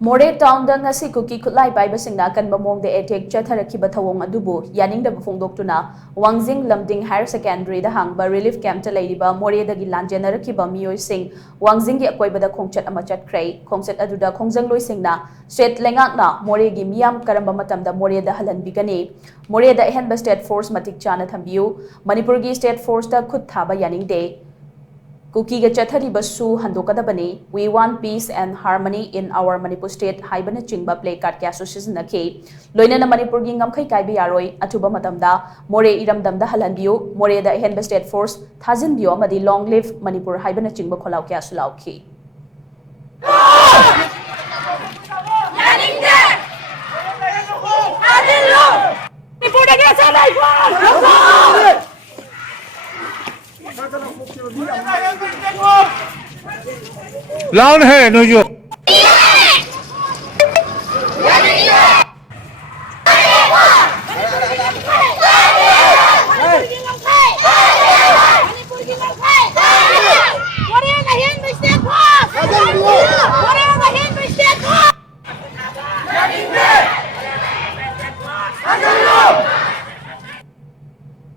Moreh town da ngasi KUKI KHUTLAI PAIBA AKANBA MAONGDA attack CHATHARAKKHIBA THOUONG adubu YANINGDABA PHONGDOKTUNA WANGJING LAMDING higher secondary da HANGBA relief camp ta LEIRIBA Moreh Dagi LANJENNARAKHIBA MEEOI SING WANGJING gi AKOIBADA Khongchat ama Chatkhre Khongchat aduda Khongjangloisingna state lengakna Moreh gi miyam karamba matamda Moreh da halanbigani Moreh da AKANBA state force matik chana thambiu Manipur gi state force da khut thaba yaningde KUKI ga CHATHARIBA su handokadabani. We want peace and harmony in our Manipur state haibana chingba play card kya susisnaki loinana Manipur gi ngamkhai kaibi yaroi athuba matamda Moreh iramdamda halanbiu Moreh da AKANBA state force thajinbiu amadi long live Manipur haibana chingba kholau kya sulauki loud है no जो